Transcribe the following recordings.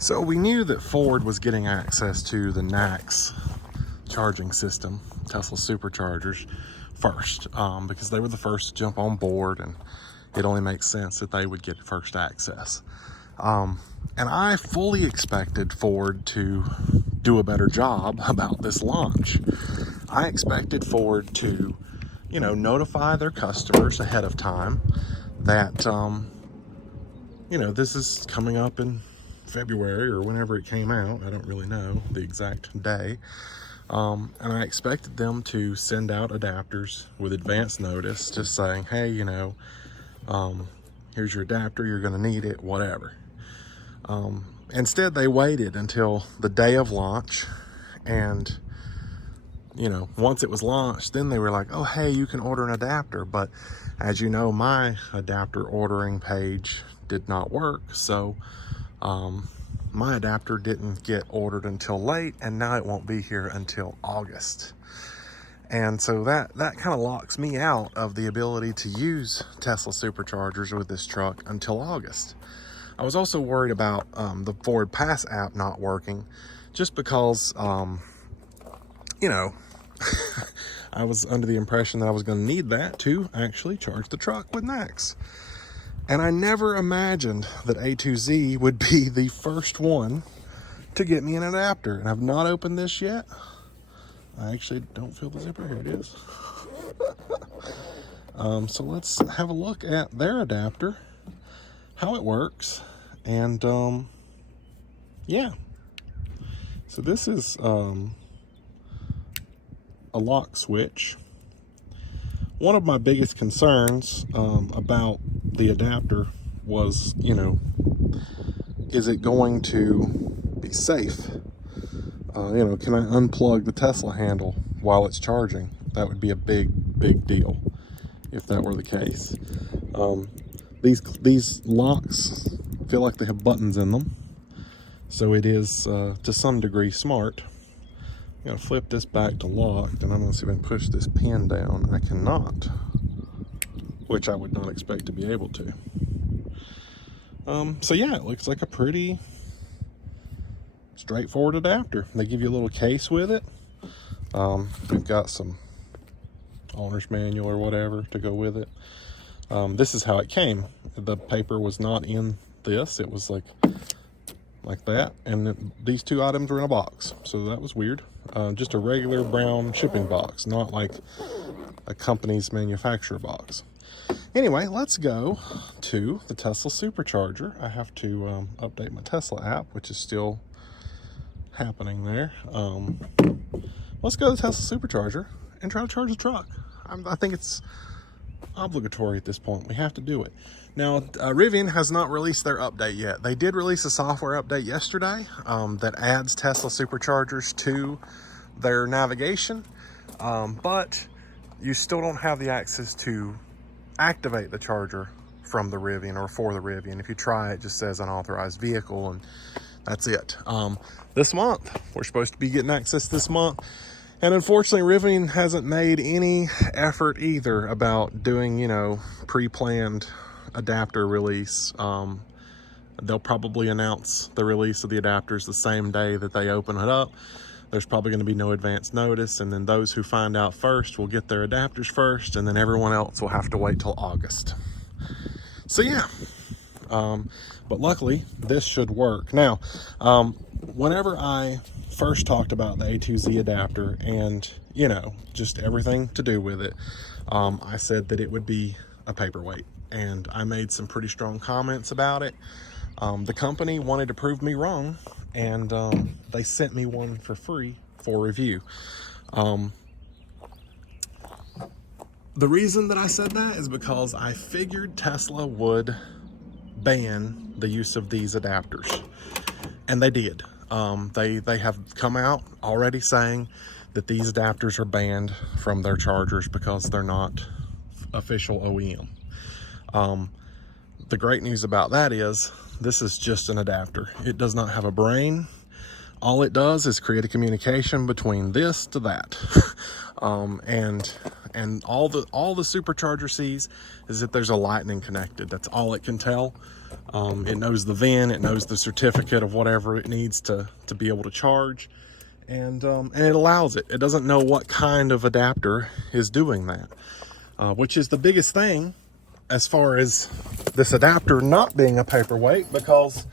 So we knew that Ford was getting access to the NACS charging system, Tesla Superchargers, first, because they were the first to jump on board, and it only makes sense that they would get first access. And I fully expected Ford to do a better job about this launch. I expected Ford to, notify their customers ahead of time that, this is coming up in February or whenever it came out. I don't really know the exact day. And I expected them to send out adapters with advance notice, just saying, hey, here's your adapter, you're going to need it, whatever. Instead, they waited until the day of launch, and once it was launched, then they were like, oh, hey, you can order an adapter. But as you know, my adapter ordering page did not work, so my adapter didn't get ordered until late, and now it won't be here until August. And so that kind of locks me out of the ability to use Tesla Superchargers with this truck until August. I was also worried about the Ford Pass app not working, just because, I was under the impression that I was going to need that to actually charge the truck with NACS. And I never imagined that A2Z would be the first one to get me an adapter. And I've not opened this yet. I actually don't feel the zipper. Here it is. So let's have a look at their adapter, how it works, and yeah. So this is a lock switch. One of my biggest concerns about the adapter was, is it going to be safe? Can I unplug the Tesla handle while it's charging? That would be a big deal if that were the case. These locks feel like they have buttons in them, so it is to some degree smart. I'm going to flip this back to locked, and I'm going to see if I can push this pin down. I cannot, which I would not expect to be able to. So yeah, it looks like a pretty straightforward adapter. They give you a little case with it. We've got some owner's manual or whatever to go with it. This is how it came. The paper was not in this. It was like that, and these two items were in a box, so that was weird. Just a regular brown shipping box, not like a company's manufacturer box. Anyway, let's go to the Tesla Supercharger. I have to update my Tesla app, which is still happening there. Let's go to the Tesla Supercharger and try to charge the truck. I think it's obligatory at this point. We have to do it. Now, Rivian has not released their update yet. They did release a software update yesterday that adds Tesla Superchargers to their navigation, but you still don't have the access to activate the charger from the Rivian or for the Rivian. If you try, it just says unauthorized vehicle, and that's it. This month, we're supposed to be getting access this month. And unfortunately, Rivian hasn't made any effort either about doing, pre-planned adapter release. They'll probably announce the release of the adapters the same day that they open it up. There's probably going to be no advance notice, and then those who find out first will get their adapters first, and then everyone else will have to wait till August. So yeah, but luckily this should work. Now, whenever I first talked about the A2Z adapter and, just everything to do with it, I said that it would be a paperweight, and I made some pretty strong comments about it. The company wanted to prove me wrong, and they sent me one for free for review. The reason that I said that is because I figured Tesla would ban the use of these adapters, and they did. They have come out already saying that these adapters are banned from their chargers because they're not official OEM. The great news about that is this is just an adapter. It does not have a brain. all it does is create a communication between this to that. And all the Supercharger sees is that there's a lightning connected. That's all it can tell. It knows the VIN, it knows the certificate of whatever it needs to be able to charge, and it allows it. It doesn't know what kind of adapter is doing that, which is the biggest thing as far as this adapter not being a paperweight, because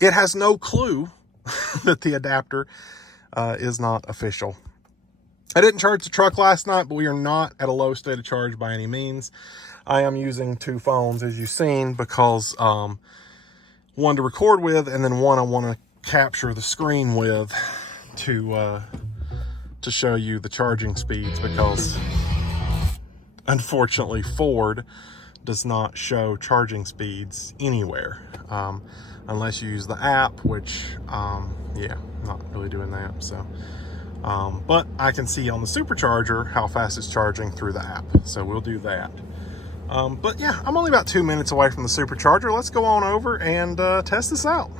it has no clue that the adapter is not official. I didn't charge the truck last night, but we are not at a low state of charge by any means. I am using two phones, as you've seen, because one to record with, and then one I want to capture the screen with to show you the charging speeds, because unfortunately Ford does not show charging speeds anywhere unless you use the app, which yeah, not really doing that. So but I can see on the Supercharger how fast it's charging through the app, so we'll do that. But yeah, I'm only about 2 minutes away from the Supercharger. Let's go on over and test this out.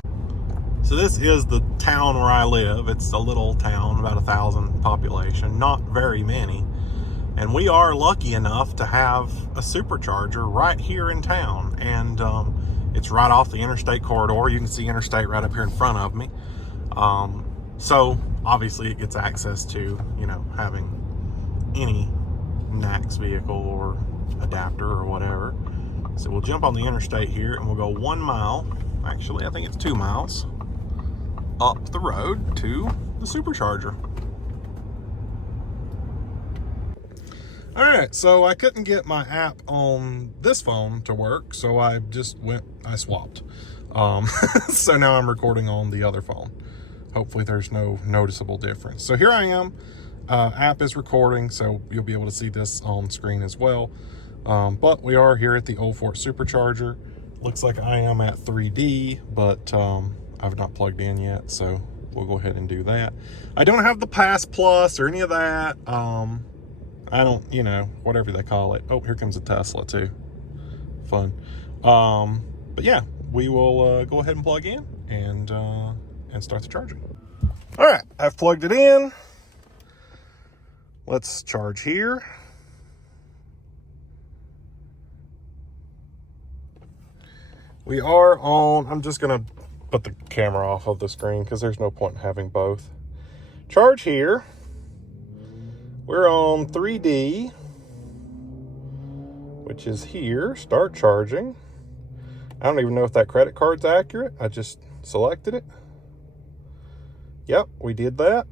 So this is the town where I live. It's a little town, about 1,000 population, not very many. And we are lucky enough to have a Supercharger right here in town. And it's right off the interstate corridor. You can see interstate right up here in front of me. So obviously it gets access to, you know, having any NACS vehicle or adapter or whatever. So we'll jump on the interstate here and we'll go 1 mile. Actually, I think it's 2 miles up the road to the Supercharger. All right, so I couldn't get my app on this phone to work, so I swapped. So now I'm recording on the other phone. Hopefully there's no noticeable difference. So here I am, app is recording, so you'll be able to see this on screen as well. But we are here at the Old Fort Supercharger. Looks like I am at 3D, but I've not plugged in yet, so we'll go ahead and do that. I don't have the Pass Plus or any of that. I don't, you know, whatever they call it. Oh, here comes a Tesla too. Fun. But yeah, we will go ahead and plug in and start the charging. All right, I've plugged it in. Let's charge here. We are on, I'm just gonna put the camera off of the screen because there's no point in having both. Charge here. We're on 3D, which is here, start charging. I don't even know if that credit card's accurate. I just selected it. Yep, we did that.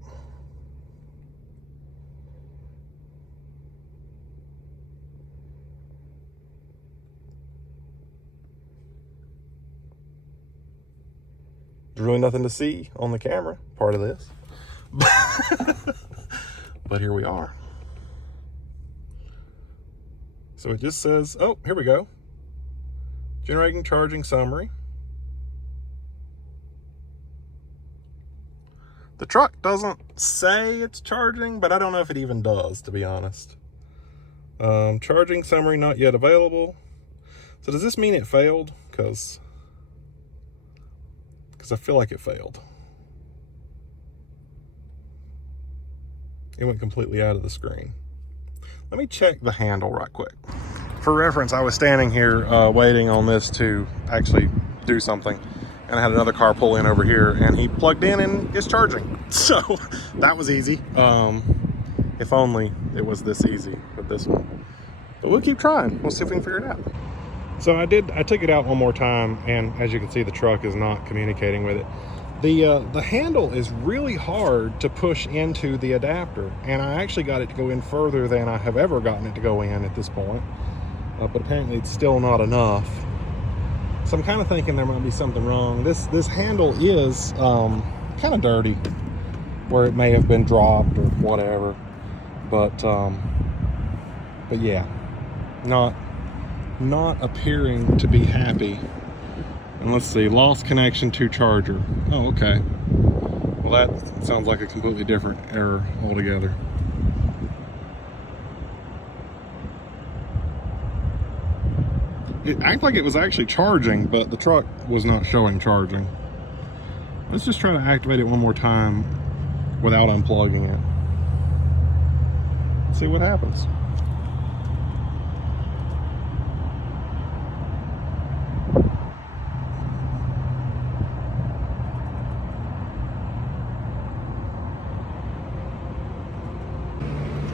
There's really nothing to see on the camera, part of this. But here we are. So it just says, oh, here we go. Generating charging summary. The truck doesn't say it's charging, but I don't know if it even does, to be honest. Charging summary not yet available. So does this mean it failed? Because I feel like it failed. It went completely out of the screen. Let me check the handle right quick. For reference, I was standing here waiting on this to actually do something, and I had another car pull in over here, and he plugged in and is charging. So that was easy. If only it was this easy with this one. But we'll keep trying. We'll see if we can figure it out. So I took it out one more time, and as you can see, the truck is not communicating with it. The handle is really hard to push into the adapter, and I actually got it to go in further than I have ever gotten it to go in at this point, but apparently it's still not enough. So I'm kind of thinking there might be something wrong. This handle is kind of dirty, where it may have been dropped or whatever, but yeah, not appearing to be happy. And let's see, lost connection to charger. Oh, okay. Well, that sounds like a completely different error altogether. It acted like it was actually charging, but the truck was not showing charging. Let's just try to activate it one more time without unplugging it. Let's see what happens.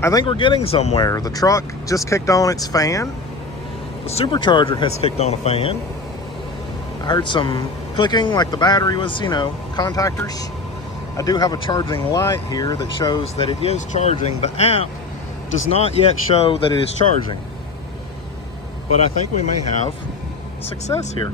I think we're getting somewhere. The truck just kicked on its fan. The supercharger has kicked on a fan. I heard some clicking like the battery was, you know, contactors. I do have a charging light here that shows that it is charging. The app does not yet show that it is charging. But I think we may have success here.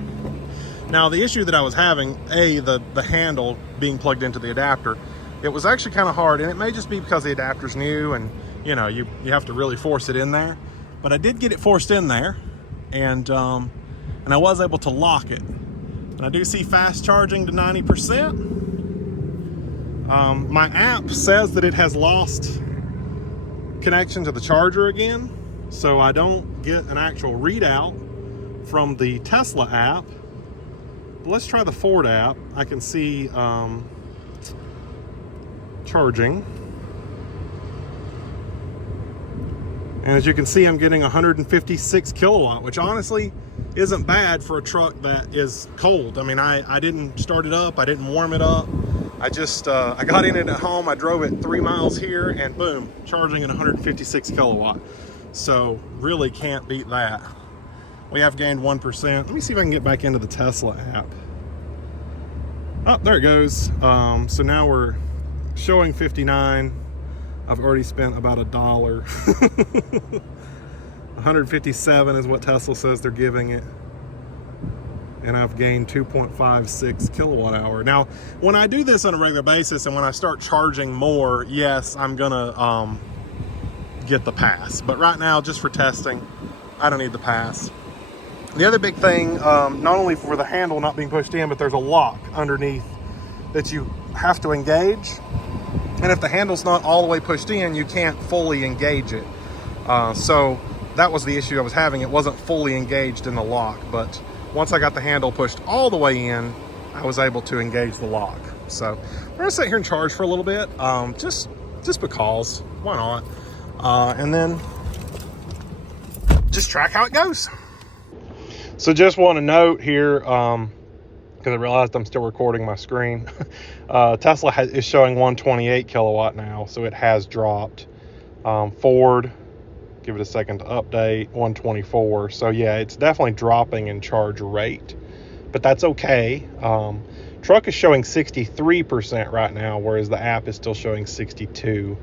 Now, the issue that I was having, the handle being plugged into the adapter, it was actually kind of hard, and it may just be because the adapter's new and, you know, you have to really force it in there. But I did get it forced in there, and I was able to lock it. And I do see fast charging to 90%. My app says that it has lost connection to the charger again, so I don't get an actual readout from the Tesla app. But let's try the Ford app. I can see charging. And as you can see, I'm getting 156 kilowatt, which honestly isn't bad for a truck that is cold. I mean, I didn't start it up, I didn't warm it up. I just, I got in it at home, I drove it 3 miles here, and boom, charging at 156 kilowatt. So really can't beat that. We have gained 1%. Let me see if I can get back into the Tesla app. Oh, there it goes. So now we're showing 59. I've already spent about $1. 157 is what Tesla says they're giving it. And I've gained 2.56 kilowatt hour. Now, when I do this on a regular basis and when I start charging more, yes, I'm gonna get the pass. But right now, just for testing, I don't need the pass. The other big thing, not only for the handle not being pushed in, but there's a lock underneath that you have to engage. And if the handle's not all the way pushed in, you can't fully engage it. So that was the issue I was having. It wasn't fully engaged in the lock, but once I got the handle pushed all the way in, I was able to engage the lock. So we're gonna sit here and charge for a little bit, just because, why not? And then just track how it goes. So just want to note here, because I realized I'm still recording my screen, Tesla is showing 128 kilowatt now, so it has dropped. Ford, give it a second to update, 124. So yeah, it's definitely dropping in charge rate, but that's okay. Truck is showing 63% right now, whereas the app is still showing 62.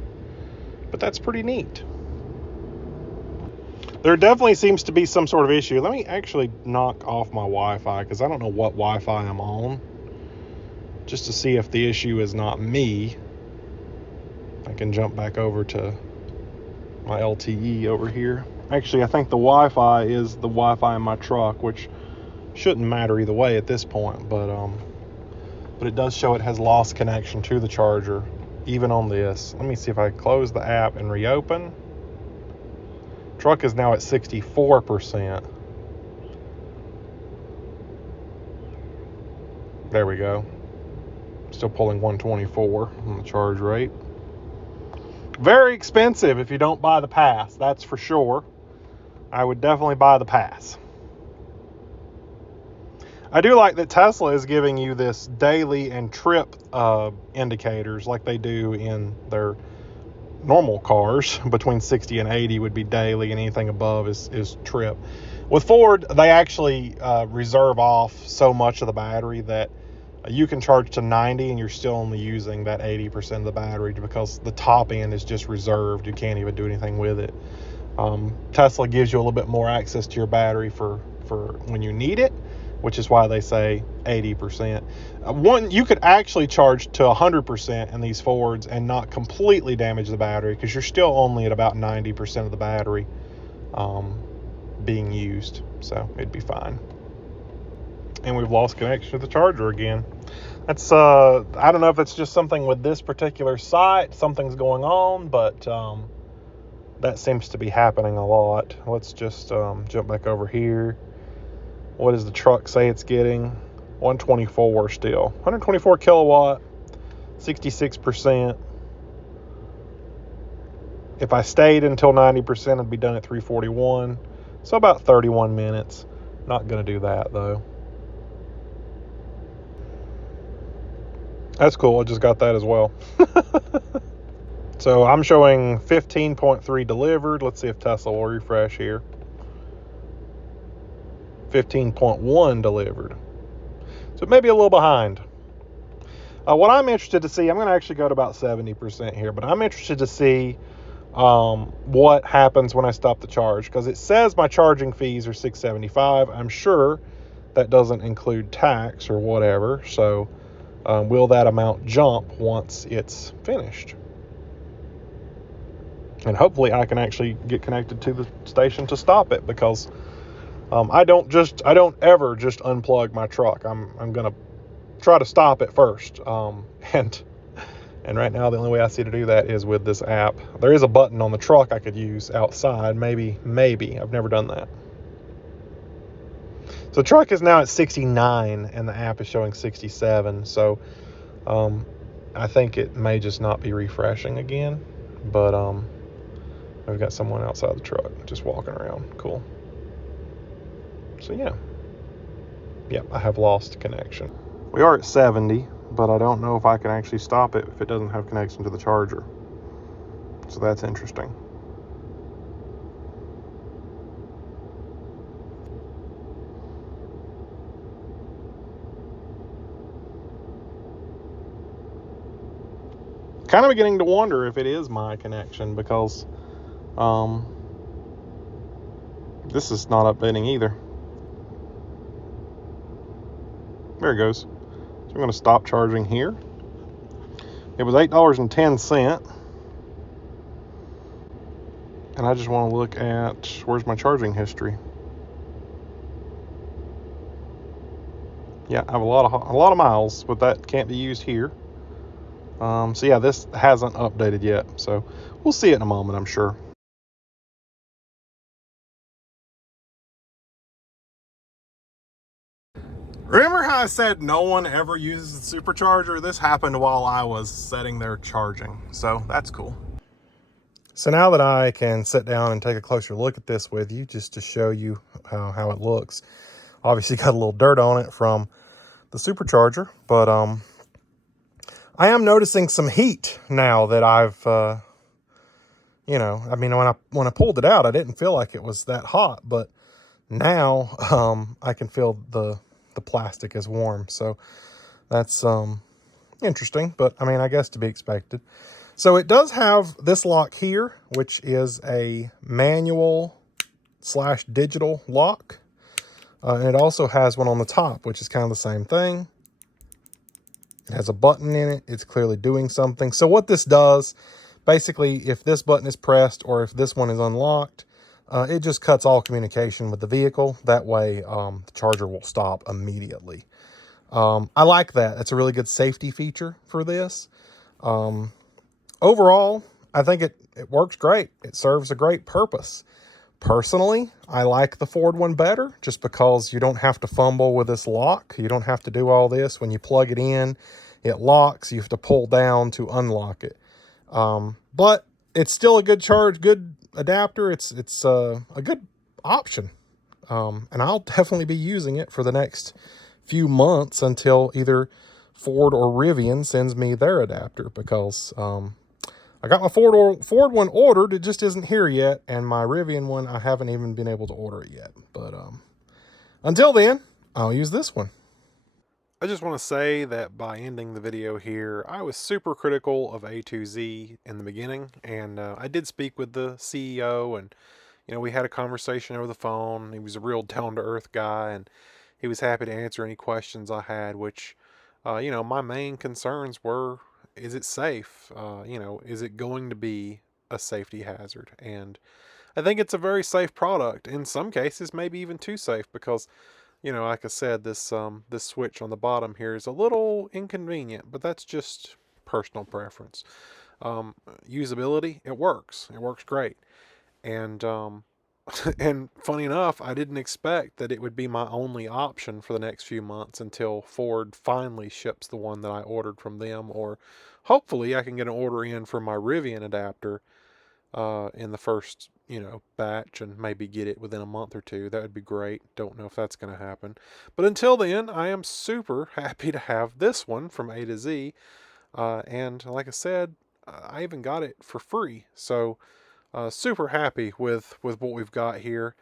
But that's pretty neat. There definitely seems to be some sort of issue. Let me actually knock off my Wi-Fi, because I don't know what Wi-Fi I'm on, just to see if the issue is not me. I can jump back over to my LTE over here. Actually, I think the Wi-Fi is the Wi-Fi in my truck, which shouldn't matter either way at this point, but it does show it has lost connection to the charger, even on this. Let me see if I close the app and reopen. Truck is now at 64%. There we go. Still pulling 124 on the charge rate. Very expensive if you don't buy the pass, that's for sure. I would definitely buy the pass. I do like that Tesla is giving you this daily and trip indicators like they do in their normal cars. Between 60 and 80 would be daily, and anything above is trip. With Ford, they actually reserve off so much of the battery that you can charge to 90 and you're still only using that 80% of the battery, because the top end is just reserved. You can't even do anything with it. Tesla gives you a little bit more access to your battery for when you need it, which is why they say 80%. You could actually charge to 100% in these Fords and not completely damage the battery, because you're still only at about 90% of the battery being used. So it'd be fine. And we've lost connection to the charger again. That's I don't know if it's just something with this particular site, something's going on, but that seems to be happening a lot. Let's just jump back over here. What does the truck say it's getting? 124 still. 124 kilowatt, 66%. If I stayed until 90%, I'd be done at 341. So about 31 minutes. Not going to do that though. That's cool. I just got that as well. So I'm showing 15.3 delivered. Let's see if Tesla will refresh here. 15.1 delivered. So maybe a little behind. What I'm interested to see, I'm going to actually go to about 70% here, but I'm interested to see what happens when I stop the charge, because it says my charging fees are $6.75. I'm sure that doesn't include tax or whatever. So will that amount jump once it's finished? And hopefully I can actually get connected to the station to stop it, because I don't ever just unplug my truck. I'm gonna try to stop it first. And right now the only way I see to do that is with this app. There is a button on the truck I could use outside. Maybe I've never done that. So the truck is now at 69 and the app is showing 67. So I think it may just not be refreshing again. But I've got someone outside the truck just walking around. Cool. So yeah, I have lost connection. We are at 70, but I don't know if I can actually stop it if it doesn't have connection to the charger. So that's interesting. Kind of beginning to wonder if it is my connection, because this is not updating either. There it goes. So I'm going to stop charging here. It was $8.10. And I just want to look at, where's my charging history? Yeah, I have a lot of miles, but that can't be used here. So yeah, this hasn't updated yet. So we'll see it in a moment, I'm sure. Remember how I said no one ever uses the Supercharger? This happened while I was sitting there charging, so that's cool. So now that I can sit down and take a closer look at this with you, just to show you how it looks. Obviously got a little dirt on it from the Supercharger, but I am noticing some heat now that I've, I mean, when I pulled it out, I didn't feel like it was that hot, but now I can feel the plastic is warm. So that's interesting, but I mean, I guess to be expected. So it does have this lock here, which is a manual/digital lock. And it also has one on the top, which is kind of the same thing. It has a button in it. It's clearly doing something. So what this does, basically, if this button is pressed or if this one is unlocked, it just cuts all communication with the vehicle. That way, the charger will stop immediately. I like that. That's a really good safety feature for this. Overall, I think it works great. It serves a great purpose. Personally, I like the Ford one better, just because you don't have to fumble with this lock. You don't have to do all this. When you plug it in, it locks. You have to pull down to unlock it. But it's still a good good adapter. It's a good option. And I'll definitely be using it for the next few months until either Ford or Rivian sends me their adapter, because I got my Ford one ordered. It just isn't here yet. And my Rivian one, I haven't even been able to order it yet. But until then, I'll use this one. I just want to say that by ending the video here, I was super critical of A2Z in the beginning. And I did speak with the CEO, and we had a conversation over the phone. He was a real down-to-earth guy, and he was happy to answer any questions I had, which, my main concerns were, is it safe? Is it going to be a safety hazard? And I think it's a very safe product. In some cases, maybe even too safe, because, like I said, this switch on the bottom here is a little inconvenient, but that's just personal preference. Usability, it works. It works great. And And funny enough, I didn't expect that it would be my only option for the next few months until Ford finally ships the one that I ordered from them, or hopefully I can get an order in for my Rivian adapter in the first, batch, and maybe get it within a month or two. That would be great. Don't know if that's going to happen. But until then, I am super happy to have this one from A to Z. And like I said, I even got it for free. So super happy with what we've got here.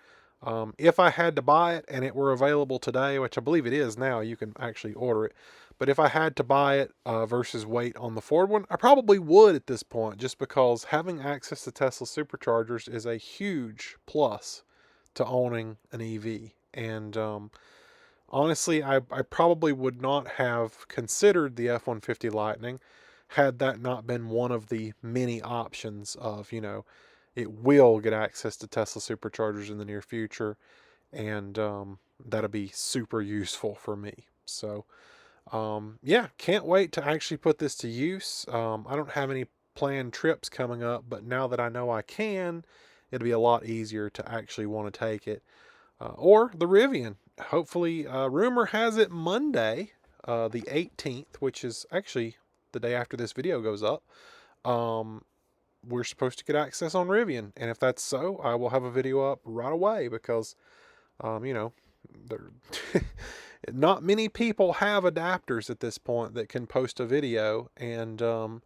If I had to buy it and it were available today, which I believe it is now, you can actually order it. But if I had to buy it versus wait on the Ford one, I probably would at this point, just because having access to Tesla Superchargers is a huge plus to owning an EV. And honestly, I probably would not have considered the F-150 Lightning had that not been one of the many options of, it will get access to Tesla Superchargers in the near future, and that'll be super useful for me. So, yeah, can't wait to actually put this to use. I don't have any planned trips coming up, but now that I know I can, it'll be a lot easier to actually want to take it. Or the Rivian. Hopefully, rumor has it Monday, the 18th, which is actually the day after this video goes up. We're supposed to get access on Rivian, and if that's so, I will have a video up right away, because, there not many people have adapters at this point that can post a video, and I'm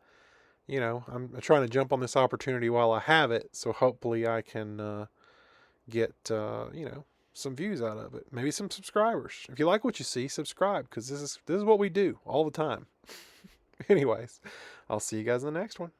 trying to jump on this opportunity while I have it, so hopefully I can get some views out of it, maybe some subscribers. If you like what you see, subscribe, because this is what we do all the time. Anyways, I'll see you guys in the next one.